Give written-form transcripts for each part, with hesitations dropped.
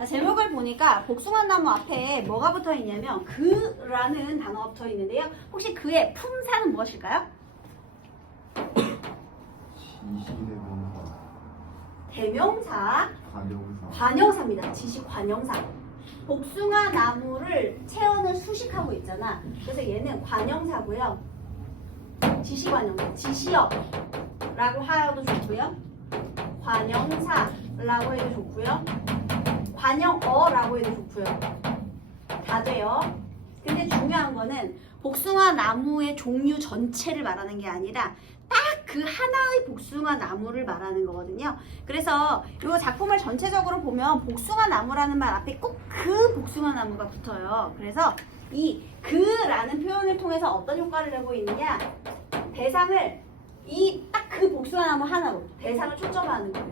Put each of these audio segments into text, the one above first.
자, 제목을 보니까 복숭아나무 앞에 뭐가 붙어 있냐면 그라는 단어가 붙어 있는데요. 혹시 그의 품사는 무엇일까요? 지시대 명사, 대명사, 관용사, 관형사입니다. 지시 관형사. 복숭아 나무를 체온을 수식하고 있잖아. 그래서 얘는 관형사고요. 지시 관형사, 지시어라고 하여도 좋고요. 관형사라고 해도 좋고요. 관형어라고 해도 좋고요. 다 돼요. 근데 중요한 거는 복숭아 나무의 종류 전체를 말하는 게 아니라 딱 그 하나의 복숭아 나무를 말하는 거거든요. 그래서 이 작품을 전체적으로 보면 복숭아 나무라는 말 앞에 꼭 그 복숭아 나무가 붙어요. 그래서 이 그라는 표현을 통해서 어떤 효과를 내고 있느냐, 대상을 이 딱 그 복숭아 나무 하나로 대상을 초점화하는 거예요.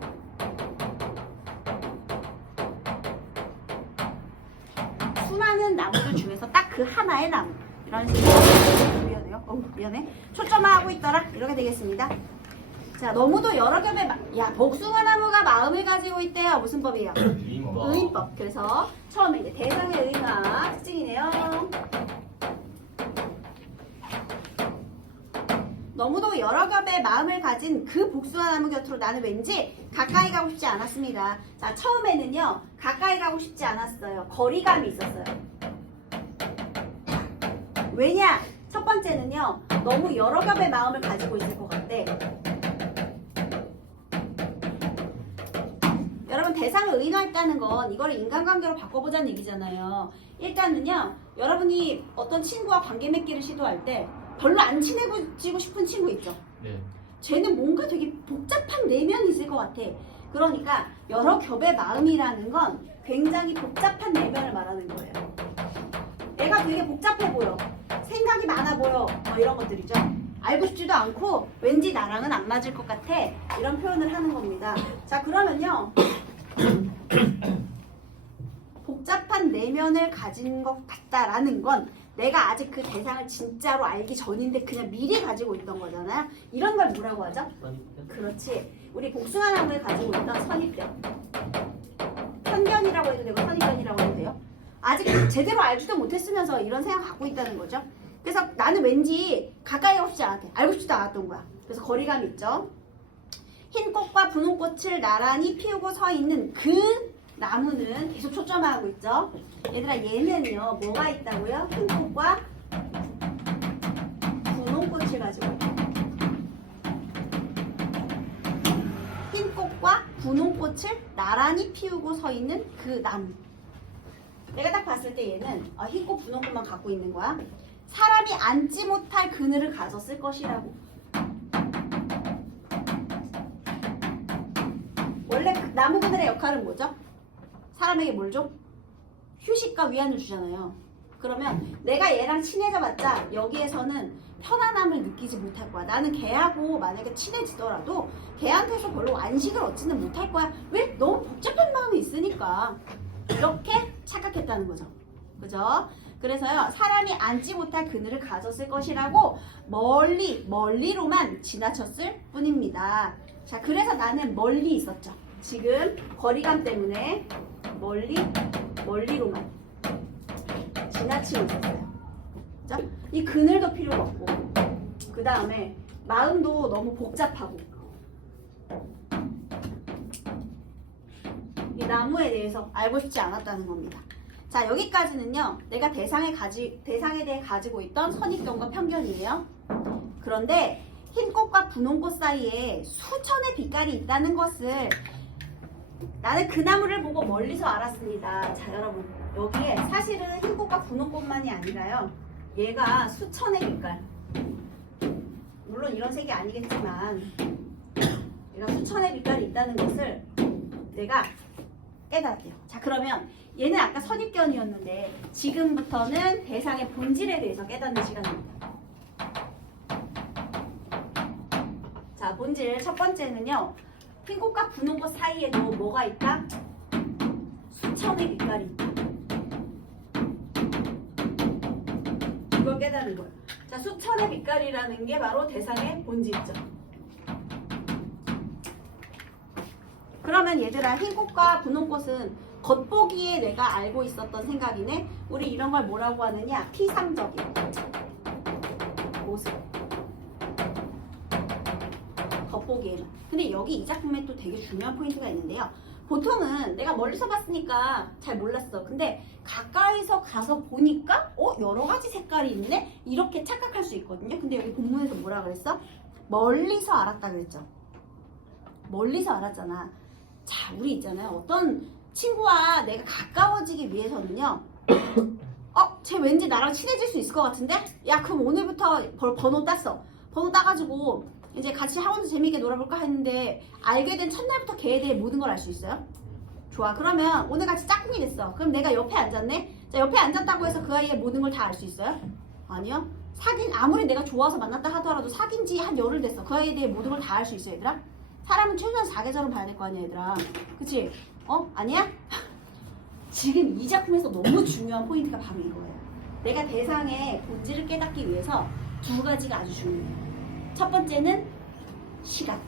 수많은 나무들 중에서 딱 그 하나의 나무, 이런 식으로. 미안해요. 미안해. 초점화하고 있더라. 이렇게 되겠습니다. 자, 너무도 여러 겹의 복숭아 나무가 마음을 가지고 있대요. 무슨 법이에요? 의인법. 그래서 처음에 이제 대상의 의인화 특징이네요. 너무도 여러 겹의 마음을 가진 그 복숭아 나무 곁으로 나는 왠지 가까이 가고 싶지 않았습니다. 자, 처음에는요, 가까이 가고 싶지 않았어요. 거리감이 있었어요. 왜냐? 첫 번째는요, 너무 여러 겹의 마음을 가지고 있을 것 같대. 여러분, 대상을 의인화했다는 건 이걸 인간관계로 바꿔보자는 얘기잖아요. 일단은요, 여러분이 어떤 친구와 관계 맺기를 시도할 때 별로 안 친해지고 싶은 친구 있죠? 네. 쟤는 뭔가 되게 복잡한 내면이 있을 것 같아. 그러니까 여러 겹의 마음이라는 건 굉장히 복잡한 내면을 말하는 거예요. 애가 되게 복잡해 보여. 생각이 많아 보여. 뭐 이런 것들이죠. 알고 싶지도 않고 왠지 나랑은 안 맞을 것 같아. 이런 표현을 하는 겁니다. 자, 그러면요. 복잡한 내면을 가진 것 같다라는 건 내가 아직 그 대상을 진짜로 알기 전인데 그냥 미리 가지고 있던 거잖아요. 이런 걸 뭐라고 하죠? 그렇지. 우리 복숭아 나무에 가지고 있던 선입견. 편견이라고 해도 되고 선입견이라고 해도 돼요. 아직 제대로 알지도 못했으면서 이런 생각 갖고 있다는 거죠. 그래서 나는 왠지 가까이 가고 싶지 않았대. 알고 싶지도 않았던 거야. 그래서 거리감이 있죠. 흰 꽃과 분홍 꽃을 나란히 피우고 서 있는 그 나무는 계속 초점화하고 있죠. 얘들아, 얘는요, 뭐가 있다고요? 흰 꽃과 분홍 꽃을 가지고 있어요. 흰 꽃과 분홍 꽃을 나란히 피우고 서 있는 그 나무. 내가 딱 봤을 때 얘는 흰 꽃, 분홍 꽃만 갖고 있는 거야. 사람이 앉지 못할 그늘을 가졌을 것이라고. 원래 그 나무 그늘의 역할은 뭐죠? 사람에게 뭘 줘? 휴식과 위안을 주잖아요. 그러면 내가 얘랑 친해져봤자 여기에서는 편안함을 느끼지 못할 거야. 나는 걔하고 만약에 친해지더라도 걔한테서 별로 안식을 얻지는 못할 거야. 왜? 너무 복잡한 마음이 있으니까. 이렇게 착각했다는 거죠. 그죠? 그래서요, 사람이 앉지 못할 그늘을 가졌을 것이라고 멀리로만 지나쳤을 뿐입니다. 자, 그래서 나는 멀리 있었죠. 지금 거리감 때문에 멀리로만 지나치고 있었어요. 자, 이 그늘도 필요가 없고, 그 다음에 마음도 너무 복잡하고, 이 나무에 대해서 알고 싶지 않았다는 겁니다. 자, 여기까지는요, 내가 대상에 대해 가지고 있던 선입견과 편견이에요. 그런데 흰 꽃과 분홍 꽃 사이에 수천의 빛깔이 있다는 것을 나는 그 나무를 보고 멀리서 알았습니다. 자, 여러분, 여기에 사실은 흰 꽃과 분홍 꽃만이 아니라요, 얘가 수천의 빛깔, 물론 이런 색이 아니겠지만 얘가 수천의 빛깔이 있다는 것을 내가 깨달았대요. 자, 그러면 얘는 아까 선입견이었는데 지금부터는 대상의 본질에 대해서 깨닫는 시간입니다. 자, 본질 첫 번째는요, 흰 꽃과 분홍 꽃 사이에도 뭐가 있다? 수천의 빛깔이 있다. 이걸 깨닫는 거예요. 자, 수천의 빛깔이라는 게 바로 대상의 본질이죠. 그러면 얘들아 흰 꽃과 분홍 꽃은 겉보기에 내가 알고 있었던 생각이네. 우리 이런 걸 뭐라고 하느냐? 피상적인 모습. 겉보기에만. 근데 여기 이 작품에 또 되게 중요한 포인트가 있는데요. 보통은 내가 멀리서 봤으니까 잘 몰랐어. 근데 가까이서 가서 보니까 여러 가지 색깔이 있네? 이렇게 착각할 수 있거든요. 근데 여기 본문에서 뭐라 그랬어? 멀리서 알았다 그랬죠. 멀리서 알았잖아. 자, 우리 있잖아요. 어떤 친구와 내가 가까워지기 위해서는요. 쟤 왠지 나랑 친해질 수 있을 것 같은데? 야, 그럼 오늘부터 번호 땄어. 번호 따가지고 이제 같이 학원도 재밌게 놀아볼까 했는데 알게 된 첫날부터 걔에 대해 모든 걸 알 수 있어요? 좋아. 그러면 오늘 같이 짝꿍이 됐어. 그럼 내가 옆에 앉았네? 자, 옆에 앉았다고 해서 그 아이의 모든 걸 다 알 수 있어요? 아니요. 아무리 내가 좋아서 만났다 하더라도 사귄 지 한 열흘 됐어. 그 아이에 대해 모든 걸 다 알 수 있어, 얘들아? 사람은 최소한 4계절은 봐야 될 거 아니야, 얘들아. 그치? 아니야? 지금 이 작품에서 너무 중요한 포인트가 바로 이거예요. 내가 대상의 본질을 깨닫기 위해서 두 가지가 아주 중요해요. 첫 번째는 시간,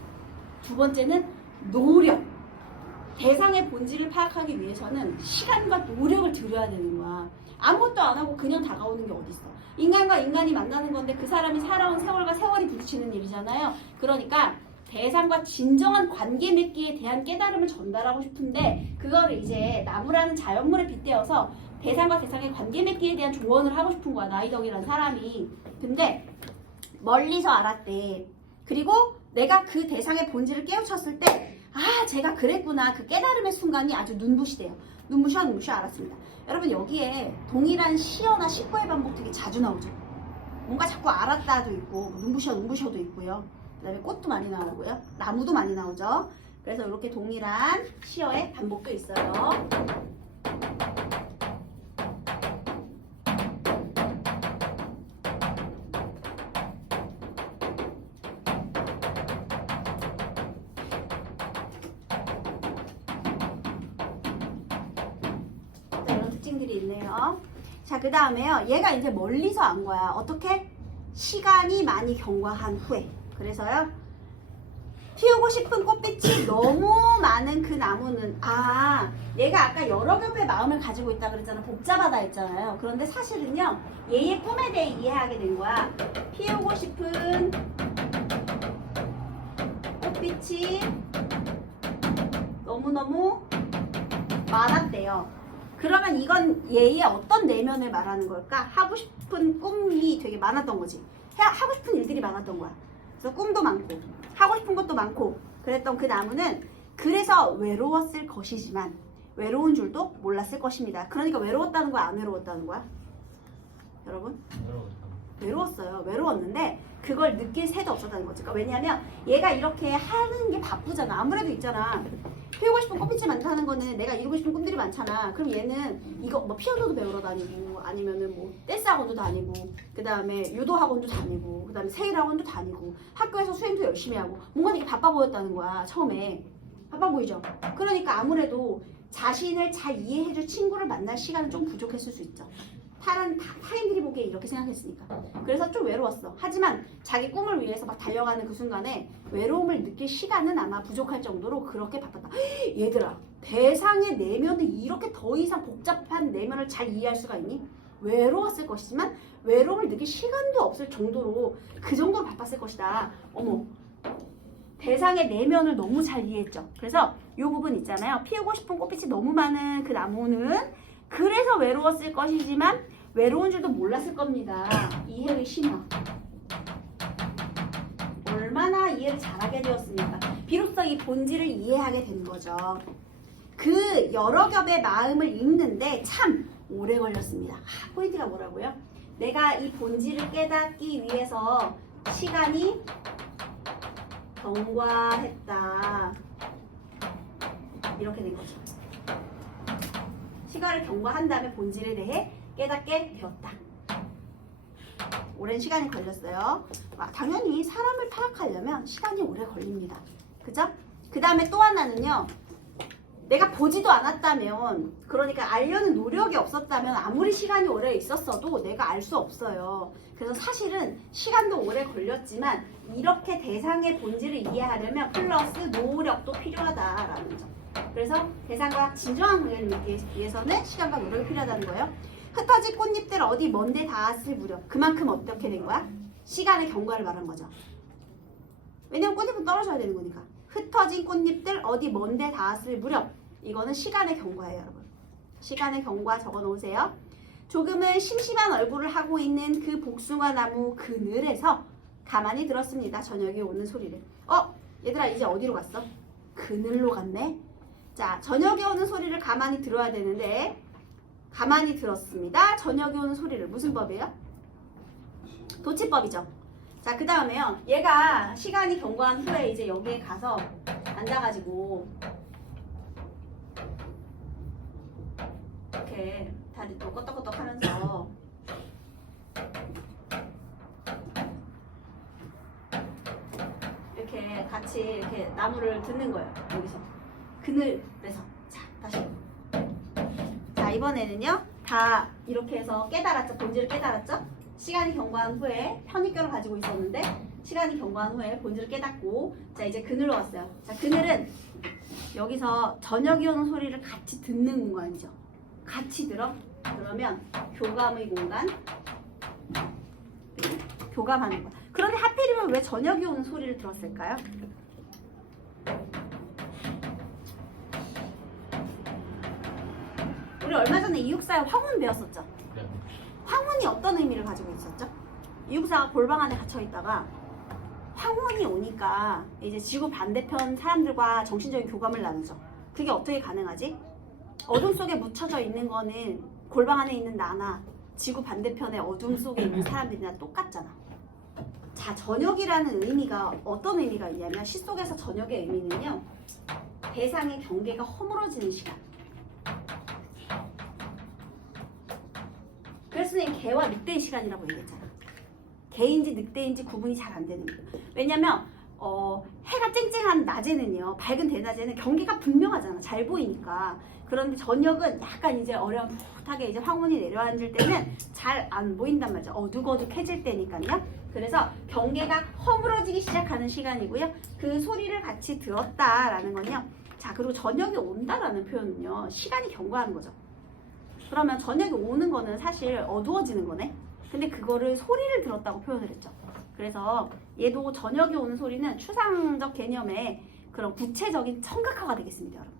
두 번째는 노력. 대상의 본질을 파악하기 위해서는 시간과 노력을 들여야 되는 거야. 아무것도 안 하고 그냥 다가오는 게 어딨어. 인간과 인간이 만나는 건데 그 사람이 살아온 세월과 세월이 부딪히는 일이잖아요. 그러니까 대상과 진정한 관계 맺기에 대한 깨달음을 전달하고 싶은데 그거를 이제 나무라는 자연물에 빗대어서 대상과 대상의 관계 맺기에 대한 조언을 하고 싶은 거야. 나이덕이라는 사람이. 근데 멀리서 알았대. 그리고 내가 그 대상의 본질을 깨우쳤을 때 제가 그랬구나. 그 깨달음의 순간이 아주 눈부시대요. 눈부셔 알았습니다. 여러분 여기에 동일한 시어나 식구의 반복 되게 자주 나오죠. 뭔가 자꾸 알았다도 있고 눈부셔도 있고요. 그 다음에 꽃도 많이 나오고요. 나무도 많이 나오죠. 그래서 이렇게 동일한 시어의 반복도 있어요. 이런 특징들이 있네요. 자, 그 다음에요. 얘가 이제 멀리서 안 거야. 어떻게? 시간이 많이 경과한 후에. 그래서요. 피우고 싶은 꽃빛이 너무 많은 그 나무는 얘가 아까 여러 겹의 마음을 가지고 있다 그랬잖아. 복잡하다 했잖아요. 그런데 사실은요. 얘의 꿈에 대해 이해하게 된 거야. 피우고 싶은 꽃빛이 너무너무 많았대요. 그러면 이건 얘의 어떤 내면을 말하는 걸까? 하고 싶은 꿈이 되게 많았던 거지. 하고 싶은 일들이 많았던 거야. 그래서 꿈도 많고 하고 싶은 것도 많고 그랬던 그 나무는 그래서 외로웠을 것이지만 외로운 줄도 몰랐을 것입니다. 그러니까 외로웠다는 거야, 안 외로웠다는 거야? 여러분? 외로웠어요. 외로웠는데 그걸 느낄 새도 없었다는 거지. 그러니까 왜냐하면 얘가 이렇게 하는 게 바쁘잖아. 아무래도 있잖아. 피우고 싶은 꽃빛이 많다는 거는 내가 이루고 싶은 꿈들이 많잖아. 그럼 얘는 이거 뭐 피아노도 배우러 다니고 아니면은 뭐 댄스 학원도 다니고 그 다음에 유도 학원도 다니고 그 다음에 세일 학원도 다니고 학교에서 수행도 열심히 하고 뭔가 되게 바빠 보였다는 거야. 처음에 바빠 보이죠. 그러니까 아무래도 자신을 잘 이해해줄 친구를 만날 시간은 좀 부족했을 수 있죠. 타인들이 보기에 이렇게 생각했으니까. 그래서 좀 외로웠어. 하지만 자기 꿈을 위해서 막 달려가는 그 순간에 외로움을 느낄 시간은 아마 부족할 정도로 그렇게 바빴다. 얘들아, 대상의 내면을 이렇게 더 이상 복잡한 내면을 잘 이해할 수가 있니? 외로웠을 것이지만 외로움을 느낄 시간도 없을 정도로 그 정도로 바빴을 것이다. 어머, 대상의 내면을 너무 잘 이해했죠. 그래서 이 부분 있잖아요. 피우고 싶은 꽃빛이 너무 많은 그 나무는 그래서 외로웠을 것이지만 외로운 줄도 몰랐을 겁니다. 이해의 신화. 얼마나 이해를 잘하게 되었습니까? 비로소 이 본질을 이해하게 된 거죠. 그 여러 겹의 마음을 읽는데 참 오래 걸렸습니다. 포인트가 뭐라고요? 내가 이 본질을 깨닫기 위해서 시간이 경과했다. 이렇게 된 거죠. 시간을 경과한 다음에 본질에 대해 깨닫게 되었다. 오랜 시간이 걸렸어요. 당연히 사람을 파악하려면 시간이 오래 걸립니다. 그죠? 그 다음에 또 하나는요. 내가 보지도 않았다면, 그러니까 알려는 노력이 없었다면 아무리 시간이 오래 있었어도 내가 알 수 없어요. 그래서 사실은 시간도 오래 걸렸지만 이렇게 대상의 본질을 이해하려면 플러스 노력도 필요하다라는 점. 그래서 대상과 진정한 관계를 맺기 위해서는 시간과 노력이 필요하다는 거예요. 흩어진 꽃잎들 어디 먼데 닿았을 무렵. 그만큼 어떻게 된 거야? 시간의 경과를 말한 거죠. 왜냐면 꽃잎은 떨어져야 되는 거니까. 흩어진 꽃잎들 어디 먼데 닿았을 무렵. 이거는 시간의 경과예요, 여러분. 시간의 경과 적어 놓으세요. 조금은 심심한 얼굴을 하고 있는 그 복숭아 나무 그늘에서 가만히 들었습니다. 저녁이 오는 소리를. 얘들아 이제 어디로 갔어? 그늘로 갔네. 자, 저녁이 오는 소리를 가만히 들어야 되는데 가만히 들었습니다. 저녁이 오는 소리를. 무슨 법이에요? 도치법이죠. 자, 그 다음에요. 얘가 시간이 경과한 후에 이제 여기에 가서 앉아가지고 이렇게 다리 또 껐덕껐덕 하면서 이렇게 같이 이렇게 나무를 듣는 거예요. 여기서 그늘에서. 자, 다시. 자, 이번에는요. 다 이렇게 해서 깨달았죠. 본질을 깨달았죠. 시간이 경과한 후에 편익견을 가지고 있었는데 시간이 경과한 후에 본질을 깨닫고, 자 이제 그늘로 왔어요. 자, 그늘은 여기서 저녁이 오는 소리를 같이 듣는 공간이죠. 같이 들어. 그러면 교감의 공간, 교감하는 거야. 그런데 하필이면 왜 저녁이 오는 소리를 들었을까요? 우리 얼마 전에 이육사의 황혼 배웠었죠. 황혼이 어떤 의미를 가지고 있었죠? 이육사가 골방 안에 갇혀 있다가 황혼이 오니까 이제 지구 반대편 사람들과 정신적인 교감을 나누죠. 그게 어떻게 가능하지? 어둠 속에 묻혀져 있는 거는 골방 안에 있는 나나 지구 반대편의 어둠 속에 있는 사람들이나 똑같잖아. 자, 저녁이라는 의미가 어떤 의미가 있냐면 시 속에서 저녁의 의미는요. 대상의 경계가 허물어지는 시간. 그래서 개와 늑대의 시간이라고 얘기했잖아. 개인지 늑대인지 구분이 잘 안 되는 거예요. 왜냐면 해가 쨍쨍한 낮에는요, 밝은 대낮에는 경계가 분명하잖아. 잘 보이니까. 그런데 저녁은 약간 이제 어렴풋하게 이제 황혼이 내려앉을 때는 잘 안 보인단 말이죠. 어둑어둑해질 때니까요. 그래서 경계가 허물어지기 시작하는 시간이고요. 그 소리를 같이 들었다라는 건요. 자, 그리고 저녁이 온다라는 표현은요, 시간이 경과하는 거죠. 그러면 저녁이 오는 거는 사실 어두워지는 거네. 근데 그거를 소리를 들었다고 표현을 했죠. 그래서 얘도 저녁이 오는 소리는 추상적 개념의 그런 구체적인 청각화가 되겠습니다, 여러분.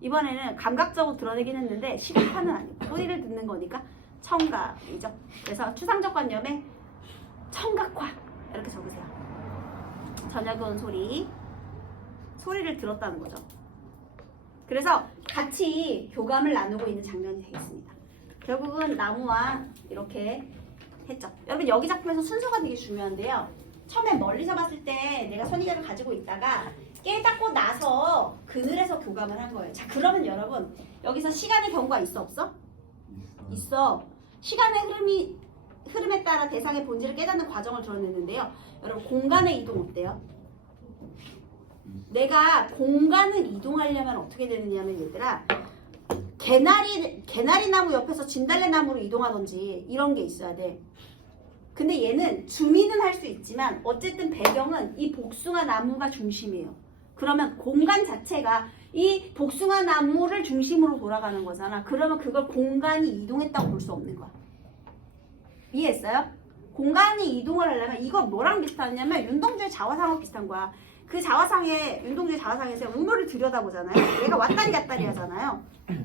이번에는 감각적으로 드러내긴 했는데 시각화는 아니고 소리를 듣는 거니까 청각이죠. 그래서 추상적 관념의 청각화 이렇게 적으세요. 저녁이 오는 소리를 들었다는 거죠. 그래서 같이 교감을 나누고 있는 장면이 되겠습니다. 결국은 나무와 이렇게 했죠. 여러분 여기 작품에서 순서가 되게 중요한데요. 처음에 멀리서 봤을 때 내가 선의견을 가지고 있다가 깨닫고 나서 그늘에서 교감을 한 거예요. 자, 그러면 여러분 여기서 시간의 경과가 있어 없어? 있어. 시간의 흐름에 따라 대상의 본질을 깨닫는 과정을 드러냈는데요. 여러분 공간의 이동 어때요? 내가 공간을 이동하려면 어떻게 되느냐면 얘들아, 개나리 나무 옆에서 진달래 나무로 이동하던지 이런 게 있어야 돼. 근데 얘는 줌인은 할 수 있지만 어쨌든 배경은 이 복숭아 나무가 중심이에요. 그러면 공간 자체가 이 복숭아 나무를 중심으로 돌아가는 거잖아. 그러면 그걸 공간이 이동했다고 볼 수 없는 거야. 이해했어요? 공간이 이동을 하려면 이거 뭐랑 비슷하냐면 윤동주의 자화상하고 비슷한 거야. 그 자화상에, 윤동주의 자화상에서 우물을 들여다보잖아요. 얘가 왔다리 갔다리 하잖아요.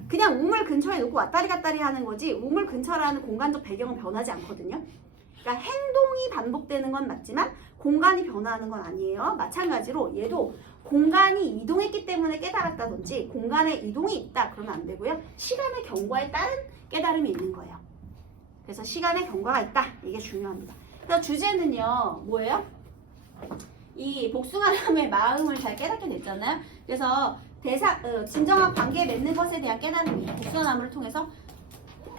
그냥 우물 근처에 놓고 왔다리 갔다리 하는 거지 우물 근처라는 공간적 배경은 변하지 않거든요. 그러니까 행동이 반복되는 건 맞지만 공간이 변화하는 건 아니에요. 마찬가지로 얘도 공간이 이동했기 때문에 깨달았다든지 공간에 이동이 있다 그러면 안 되고요. 시간의 경과에 따른 깨달음이 있는 거예요. 그래서 시간의 경과가 있다. 이게 중요합니다. 그래서 주제는요. 뭐예요? 이 복숭아나무의 마음을 잘 깨닫게 됐잖아요. 그래서 진정한 관계에 맺는 것에 대한 깨달음이 복숭아나무를 통해서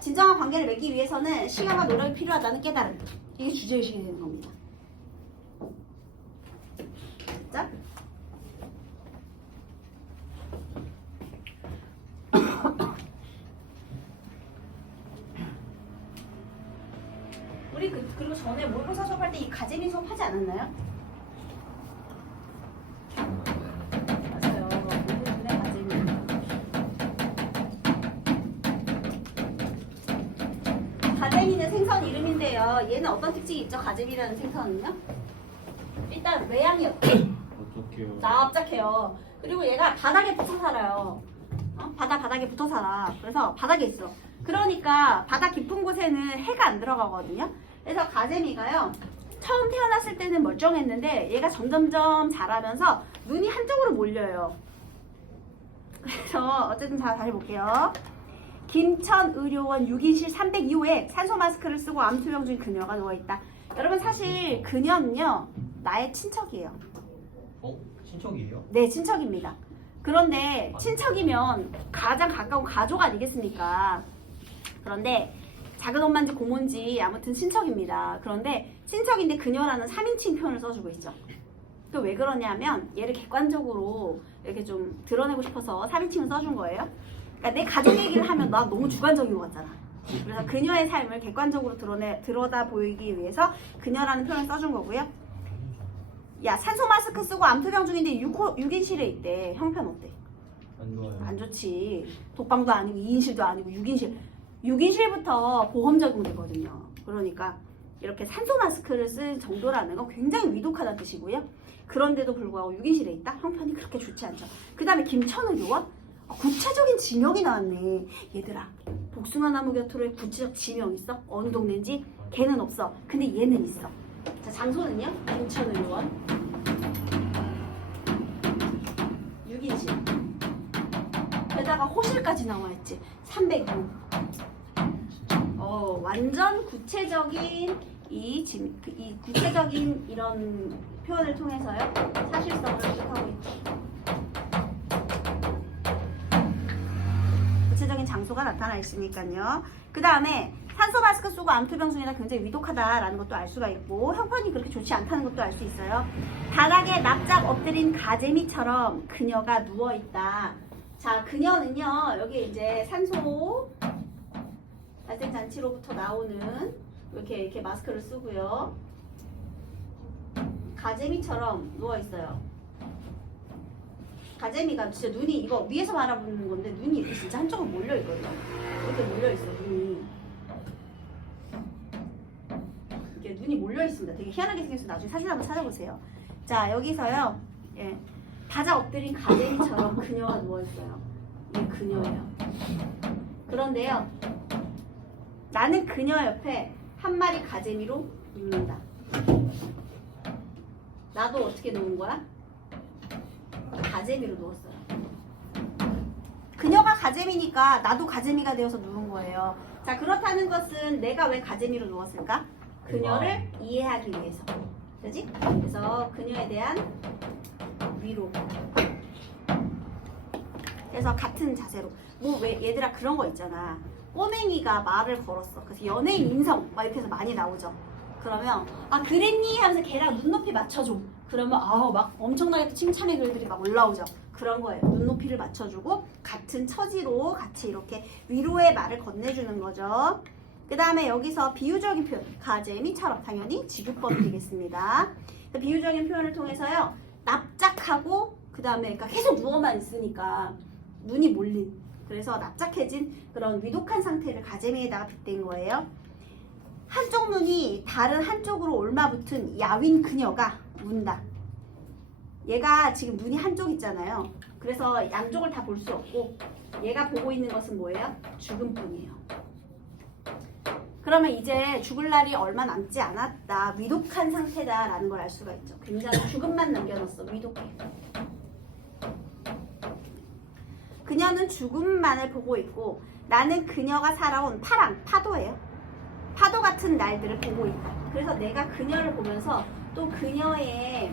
진정한 관계를 맺기 위해서는 시간과 노력이 필요하다는 깨달음. 이게 주제의식이 되는 겁니다. 자, 우리 그리고 전에 모의고사 수업할 때 이 가재미 수업 하지 않았나요? 맞아요. 모의고사의 가재미. 가재미는 생선 이름인데요. 얘는 어떤 특징이 있죠? 가재미라는 생선은요? 일단 외양이 어때? 어떡해요? 납작해요. 그리고 얘가 바닥에 붙어 살아요. 바닥에 붙어 살아. 그래서 바닥에 있어. 그러니까 바다 깊은 곳에는 해가 안 들어가거든요. 그래서 가재미가요. 처음 태어났을 때는 멀쩡했는데 얘가 점점점 자라면서 눈이 한쪽으로 몰려요. 그래서 어쨌든 다시 볼게요. 김천의료원 6인실 302호에 산소 마스크를 쓰고 암투병 중인 그녀가 누워있다. 여러분 사실 그녀는요. 나의 친척이에요. 친척이에요? 네, 친척입니다. 그런데 친척이면 가장 가까운 가족 아니겠습니까? 그런데 작은 엄마인지 고모인지 아무튼 친척입니다. 그런데 친척인데 그녀라는 3인칭 표현을 써주고 있죠. 그 왜 그러냐면 얘를 객관적으로 이렇게 좀 드러내고 싶어서 3인칭을 써준 거예요. 그러니까 내 가족 얘기를 하면 나 너무 주관적인 것 같잖아. 그래서 그녀의 삶을 객관적으로 들여다 보이기 위해서 그녀라는 표현을 써준 거고요. 야, 산소 마스크 쓰고 암투병 중인데 6인실에 있대. 형편 어때? 안 좋아요. 안 좋지. 독방도 아니고 2인실도 아니고 6인실. 6인실부터 보험적인 되거든요. 그러니까 이렇게 산소 마스크를 쓸 정도라는 건 굉장히 위독하다는 뜻이고요. 그런데도 불구하고 6인실에 있다? 형편이 그렇게 좋지 않죠. 그 다음에 김천의료원? 구체적인 지명이 나왔네. 얘들아, 복숭아나무 곁으로의 구체적 지명 있어? 어느 동네인지? 걔는 없어. 근데 얘는 있어. 자, 장소는요? 김천의료원 6인실. 게다가 호실까지 나와있지. 306. 완전 구체적인 이 구체적인 이런 표현을 통해서요. 사실성을 수식하고 있죠. 구체적인 장소가 나타나 있으니까요. 그 다음에 산소 마스크 쓰고 암투병 중이라 굉장히 위독하다라는 것도 알 수가 있고 형편이 그렇게 좋지 않다는 것도 알 수 있어요. 바닥에 납작 엎드린 가재미처럼 그녀가 누워있다. 자, 그녀는요. 여기 이제 산소 발생장치로부터 나오는 이렇게 마스크를 쓰고요. 가재미처럼 누워있어요. 가재미가 진짜 눈이 이거 위에서 바라보는 건데 눈이 이렇게 진짜 한쪽으로 몰려있거든요. 이렇게 몰려있어 눈이. 이렇게 눈이 몰려있습니다. 되게 희한하게 생겼어요. 나중에 사진 한번 찾아보세요. 자, 여기서요. 예, 바짝 엎드린 가재미처럼 그녀가 누워있어요. 이게 그녀예요. 그런데요. 나는 그녀 옆에 한 마리 가재미로 눕는다. 나도 어떻게 누운 거야? 가재미로 누웠어요. 그녀가 가재미니까 나도 가재미가 되어서 누운 거예요. 자, 그렇다는 것은 내가 왜 가재미로 누웠을까? 그녀를 이해하기 위해서. 그지? 그래서 그녀에 대한 위로. 그래서 같은 자세로. 뭐 왜 얘들아 그런 거 있잖아. 꼬맹이가 말을 걸었어. 그래서 연예인 인성 막 이렇게 해서 많이 나오죠. 그러면 그랬니? 하면서 걔랑 눈높이 맞춰줘. 그러면 막 엄청나게 또 칭찬의 글들이 막 올라오죠. 그런 거예요. 눈높이를 맞춰주고 같은 처지로 같이 이렇게 위로의 말을 건네주는 거죠. 그 다음에 여기서 비유적인 표현, 가재미처럼 당연히 지급법이 되겠습니다. 비유적인 표현을 통해서요. 납작하고 그 다음에 그러니까 계속 누워만 있으니까 눈이 몰린 그래서 납작해진 그런 위독한 상태를 가재미에다가 빗댄 거예요. 한쪽 눈이 다른 한쪽으로 올마붙은 야윈 그녀가 운다. 얘가 지금 눈이 한쪽 있잖아요. 그래서 양쪽을 다 볼 수 없고 얘가 보고 있는 것은 뭐예요? 죽음뿐이에요. 그러면 이제 죽을 날이 얼마 남지 않았다. 위독한 상태다라는 걸 알 수가 있죠. 굉장히 죽음만 남겨놨어. 위독해. 그녀는 죽음만을 보고 있고 나는 그녀가 살아온 파도예요. 파도 같은 날들을 보고 있다. 그래서 내가 그녀를 보면서 또 그녀의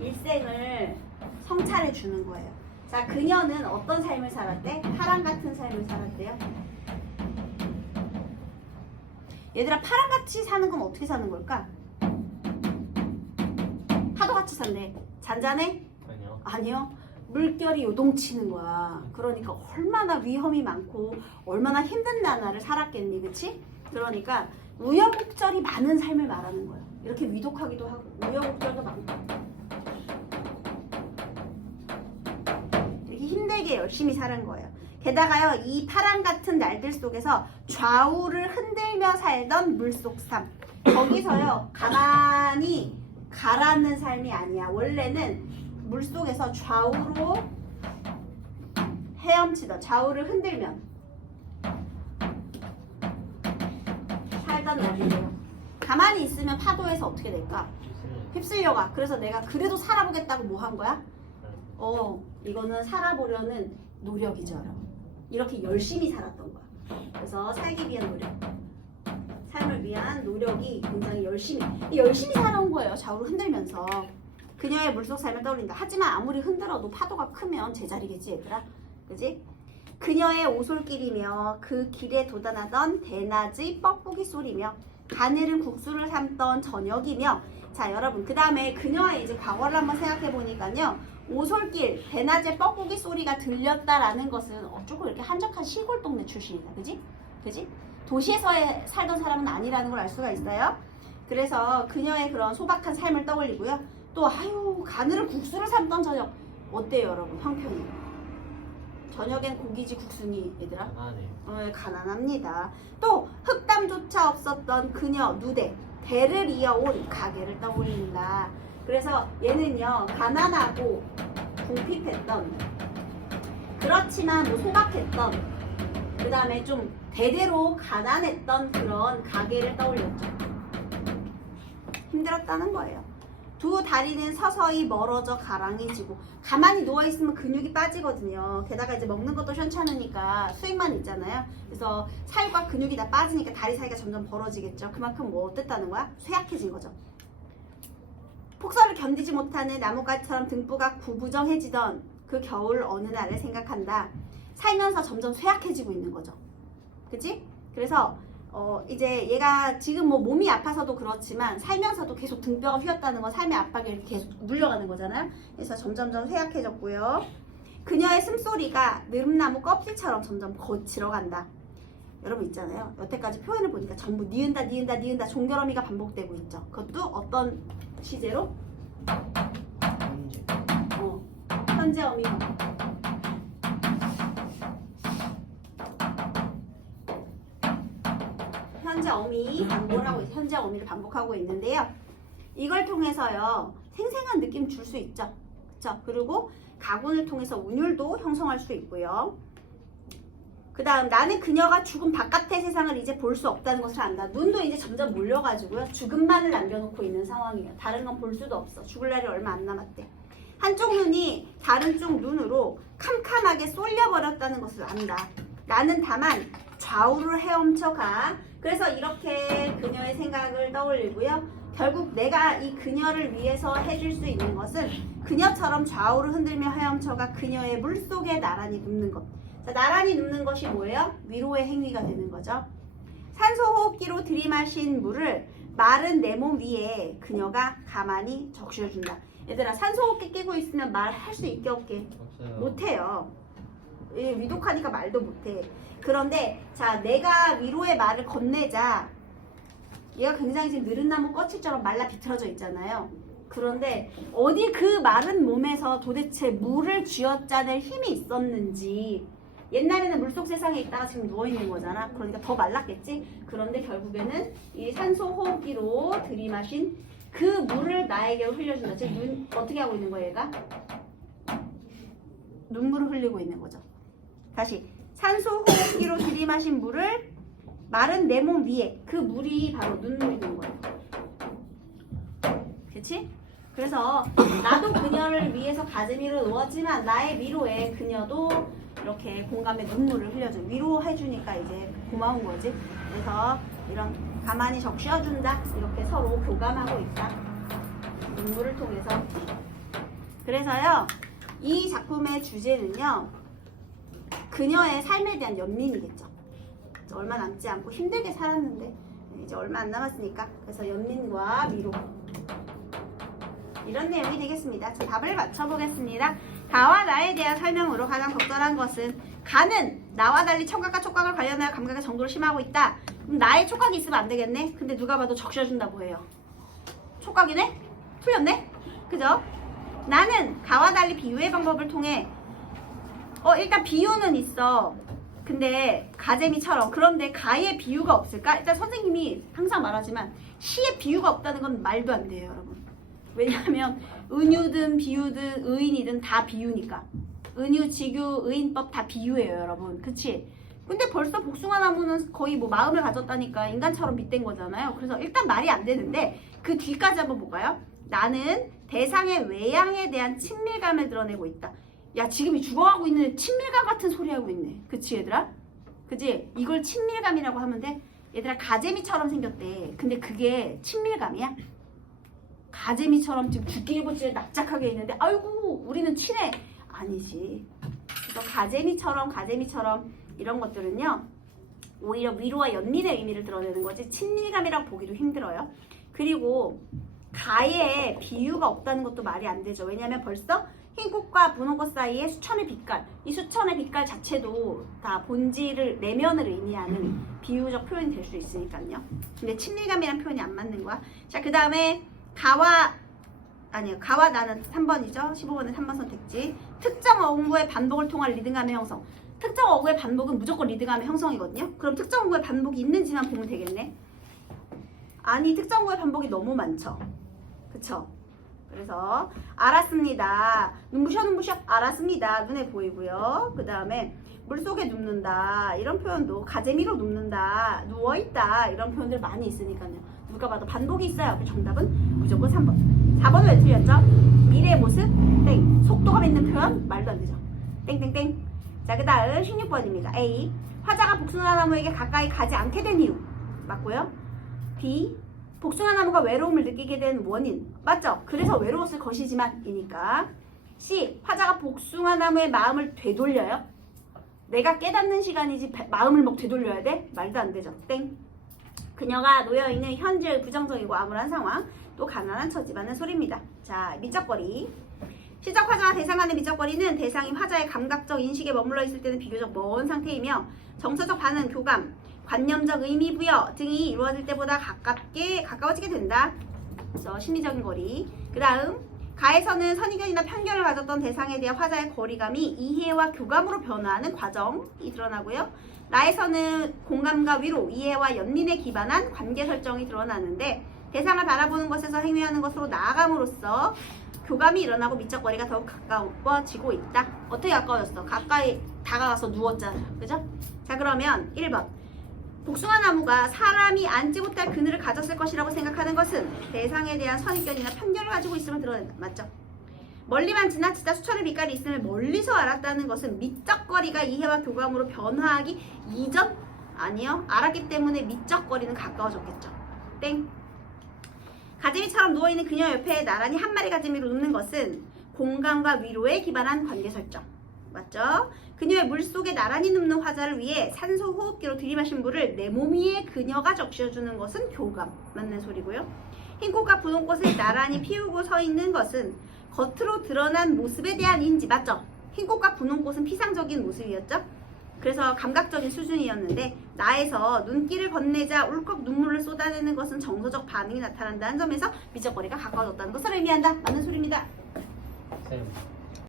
일생을 성찰해 주는 거예요. 자, 그녀는 어떤 삶을 살았대? 파랑 같은 삶을 살았대요. 얘들아, 파랑같이 사는 건 어떻게 사는 걸까? 파도같이 산대. 잔잔해? 아니요. 아니요. 물결이 요동치는 거야. 그러니까 얼마나 위험이 많고 얼마나 힘든 나날을 살았겠니, 그치? 그러니까 우여곡절이 많은 삶을 말하는 거예요. 이렇게 위독하기도 하고 우여곡절도 많고 이렇게 힘들게 열심히 사는 거예요. 게다가요, 이 파랑 같은 날들 속에서 좌우를 흔들며 살던 물속 삶. 거기서요, 가만히 가라앉는 삶이 아니야. 원래는 물속에서 좌우로 헤엄치던, 좌우를 흔들면 살던 날이에요. 가만히 있으면 파도에서 어떻게 될까? 휩쓸려가. 그래서 내가 그래도 살아보겠다고 뭐 한 거야? 이거는 살아보려는 노력이죠, 여러분. 이렇게 열심히 살았던 거야. 그래서 살기 위한 노력, 삶을 위한 노력이 굉장히 열심히 살아온 거예요. 좌우로 흔들면서. 그녀의 물속 삶을 떠올린다. 하지만 아무리 흔들어도 파도가 크면 제자리겠지, 얘들아. 그지? 그녀의 오솔길이며 그 길에 돋아나던 대낮의 뻐꾸기 소리며 가늘은 국수를 삶던 저녁이며. 자, 여러분, 그 다음에 그녀의 이제 과거를 한번 생각해 보니까요, 오솔길, 대낮에 뻐꾸기 소리가 들렸다라는 것은 조금 이렇게 한적한 시골 동네 출신이다. 그지? 그지? 도시에서 살던 사람은 아니라는 걸 알 수가 있어요. 그래서 그녀의 그런 소박한 삶을 떠올리고요. 또 아유, 가늘은 국수를 삶던 저녁. 어때요, 여러분? 형편이? 저녁엔 고기지 국수니, 얘들아? 가난합니다. 또 흑담조차 없었던 그녀 누대, 대를 이어온 가게를 떠올린다. 그래서 얘는요, 가난하고 궁핍했던, 그렇지만 뭐 소박했던, 그 다음에 좀 대대로 가난했던 그런 가게를 떠올렸죠. 힘들었다는 거예요. 두 다리는 서서히 멀어져 가랑해지고. 가만히 누워있으면 근육이 빠지거든요. 게다가 이제 먹는 것도 현찮으니까 수익만 있잖아요. 그래서 살과 근육이 다 빠지니까 다리 사이가 점점 벌어지겠죠. 그만큼 뭐 어땠다는 거야? 쇠약해진 거죠. 폭설을 견디지 못하는 나뭇가지처럼 등부가 구부정해지던 그 겨울 어느 날을 생각한다. 살면서 점점 쇠약해지고 있는 거죠. 그치? 그래서 이제 얘가 지금 뭐 몸이 아파서도 그렇지만 살면서도 계속 등뼈가 휘었다는 건 삶의 압박에 이렇게 계속 물려가는 거잖아요. 그래서 점점점 쇠약해졌고요. 그녀의 숨소리가 느릅나무 껍질처럼 점점 거칠어간다. 여러분 있잖아요. 여태까지 표현을 보니까 전부 니은다 니은다 니은다 종결어미가 반복되고 있죠. 그것도 어떤 시제로? 현재 어미가. 현재 어미 반복을 하고 현재 어미를 반복하고 있는데요. 이걸 통해서요, 생생한 느낌 줄 수 있죠. 그렇죠? 그리고 가군을 통해서 운율도 형성할 수 있고요. 그 다음, 나는 그녀가 죽은 바깥의 세상을 이제 볼 수 없다는 것을 안다. 눈도 이제 점점 몰려가지고요, 죽음만을 남겨놓고 있는 상황이에요. 다른 건 볼 수도 없어. 죽을 날이 얼마 안 남았대. 한쪽 눈이 다른 쪽 눈으로 캄캄하게 쏠려버렸다는 것을 안다. 나는 다만 좌우를 헤엄쳐가. 그래서 이렇게 그녀의 생각을 떠올리고요. 결국 내가 이 그녀를 위해서 해줄 수 있는 것은 그녀처럼 좌우를 흔들며 헤엄쳐가 그녀의 물속에 나란히 눕는 것. 자, 나란히 눕는 것이 뭐예요? 위로의 행위가 되는 거죠. 산소 호흡기로 들이마신 물을 마른 내 몸 위에 그녀가 가만히 적셔준다. 얘들아, 산소 호흡기 끼고 있으면 말할 수 있게 없게? 없어요. 못해요. 위독하니까 말도 못해. 그런데 자, 내가 위로의 말을 건네자. 얘가 굉장히 지금 느릅나무 껍질처럼 말라 비틀어져 있잖아요. 그런데 어디 그 마른 몸에서 도대체 물을 쥐어짜낼 힘이 있었는지. 옛날에는 물속 세상에 있다가 지금 누워있는 거잖아. 그러니까 더 말랐겠지. 그런데 결국에는 이 산소 호흡기로 들이마신 그 물을 나에게 흘려준다. 지금 어떻게 하고 있는 거야, 얘가? 눈물을 흘리고 있는 거죠. 다시, 산소 호흡기로 들이마신 물을 마른 내 몸 위에, 그 물이 바로 눈물이 된 거예요. 그치? 그래서 나도 그녀를 위해서 가슴이로 누웠지만 나의 위로에 그녀도 이렇게 공감의 눈물을 흘려줘. 위로해주니까 이제 고마운 거지. 그래서 이런 가만히 적셔준다. 이렇게 서로 교감하고 있다. 눈물을 통해서. 그래서요, 이 작품의 주제는요, 그녀의 삶에 대한 연민이겠죠. 얼마 남지 않고 힘들게 살았는데 이제 얼마 안 남았으니까. 그래서 연민과 위로, 이런 내용이 되겠습니다. 자, 답을 맞춰보겠습니다. 가와 나에 대한 설명으로 가장 적절한 것은 가는 나와 달리 청각과 촉각을 관련하여 감각의 정도를 심화하고 있다. 그럼 나의 촉각이 있으면 안 되겠네? 근데 누가 봐도 적셔준다고 해요. 촉각이네? 틀렸네? 그죠? 나는 가와 달리 비유의 방법을 통해 일단 비유는 있어. 근데 가재미처럼. 그런데 가의 비유가 없을까? 일단 선생님이 항상 말하지만 시에 비유가 없다는 건 말도 안 돼요, 여러분. 왜냐하면 은유든 비유든 의인이든 다 비유니까. 은유, 직유, 의인법 다 비유예요, 여러분. 그치? 근데 벌써 복숭아나무는 거의 뭐 마음을 가졌다니까 인간처럼 밑댄 거잖아요. 그래서 일단 말이 안 되는데 그 뒤까지 한번 볼까요? 나는 대상의 외양에 대한 친밀감을 드러내고 있다. 야, 지금 이 죽어가고 있는 친밀감 같은 소리 하고 있네. 그치, 얘들아? 그치? 이걸 친밀감이라고 하면 돼? 얘들아, 가재미처럼 생겼대. 근데 그게 친밀감이야? 가재미처럼 지금 죽기일보찌에 납작하게 있는데 아이고 우리는 친해. 아니지. 그래서 가재미처럼 이런 것들은요 오히려 위로와 연민의 의미를 드러내는 거지 친밀감이라고 보기도 힘들어요. 그리고 가에 비유가 없다는 것도 말이 안 되죠. 왜냐하면 벌써 흰 꽃과 분홍 꽃 사이에 수천의 빛깔, 이 수천의 빛깔 자체도 다 본질을 내면을 의미하는 비유적 표현이 될 수 있으니까요. 근데 친밀감이란 표현이 안 맞는 거야. 자, 그 다음에 가와 나는 3번이죠. 15번은 3번 선택지. 특정 어구의 반복을 통한 리듬감의 형성. 특정 어구의 반복은 무조건 리듬감의 형성이거든요. 그럼 특정 어구의 반복이 있는지만 보면 되겠네. 아니, 특정 어구의 반복이 너무 많죠. 그쵸? 그래서 알았습니다. 눈부셔 알았습니다. 눈에 보이고요. 그 다음에 물속에 눕는다 이런 표현도 가재미로 눕는다 누워있다 이런 표현들 많이 있으니까요. 누가 봐도 반복이 있어요. 그 정답은 무조건 3번. 4번은 왜 틀렸죠? 미래의 모습 땡. 속도감 있는 표현 말도 안 되죠. 땡땡땡. 자, 그 다음 16번입니다. A. 화자가 복숭아나무에게 가까이 가지 않게 된 이유 맞고요. B. 복숭아나무가 외로움을 느끼게 된 원인 맞죠? 그래서 외로웠을 것이지만 이니까. C. 화자가 복숭아나무의 마음을 되돌려요. 내가 깨닫는 시간이지 마음을 막 되돌려야 돼? 말도 안 되죠. 땡. 그녀가 놓여있는 현재 부정적이고 암울한 상황 또 가난한 처지받는 소리입니다. 자, 미적거리. 시적 화자와 대상 간의 미적거리는 대상이 화자의 감각적 인식에 머물러 있을 때는 비교적 먼 상태이며 정서적 반응, 교감, 관념적 의미 부여 등이 이루어질 때보다 가까워지게 된다. 그래서 심리적인 거리. 그 다음 가에서는 선의견이나 편견을 가졌던 대상에 대한 화자의 거리감이 이해와 교감으로 변화하는 과정이 드러나고요. 나에서는 공감과 위로, 이해와 연민에 기반한 관계 설정이 드러나는데 대상을 바라보는 것에서 행위하는 것으로 나아감으로써 교감이 일어나고 미적거리가 더욱 가까워지고 있다. 어떻게 가까워졌어? 가까이 다가가서 누웠잖아. 그죠? 자, 그러면 1번. 복숭아나무가 사람이 앉지 못할 그늘을 가졌을 것이라고 생각하는 것은 대상에 대한 선입견이나 편견을 가지고 있음을 드러낸다. 맞죠? 멀리만 지나치다 수천의 빛깔이 있음을 멀리서 알았다는 것은 미적거리가 이해와 교감으로 변화하기 이전? 아니요. 알았기 때문에 미적거리는 가까워졌겠죠. 땡. 가재미처럼 누워있는 그녀 옆에 나란히 한 마리 가재미로 눕는 것은 공감과 위로에 기반한 관계 설정. 맞죠? 그녀의 물속에 나란히 눕는 화자를 위해 산소 호흡기로 들이마신 물을 내 몸 위에 그녀가 적셔주는 것은 교감. 맞는 소리고요. 흰꽃과 분홍꽃을 나란히 피우고 서 있는 것은 겉으로 드러난 모습에 대한 인지. 맞죠? 흰꽃과 분홍꽃은 피상적인 모습이었죠? 그래서 감각적인 수준이었는데 나에서 눈길을 건네자 울컥 눈물을 쏟아내는 것은 정서적 반응이 나타난다는 점에서 미적거리가 가까워졌다는 것을 의미한다. 맞는 소리입니다. 쌤.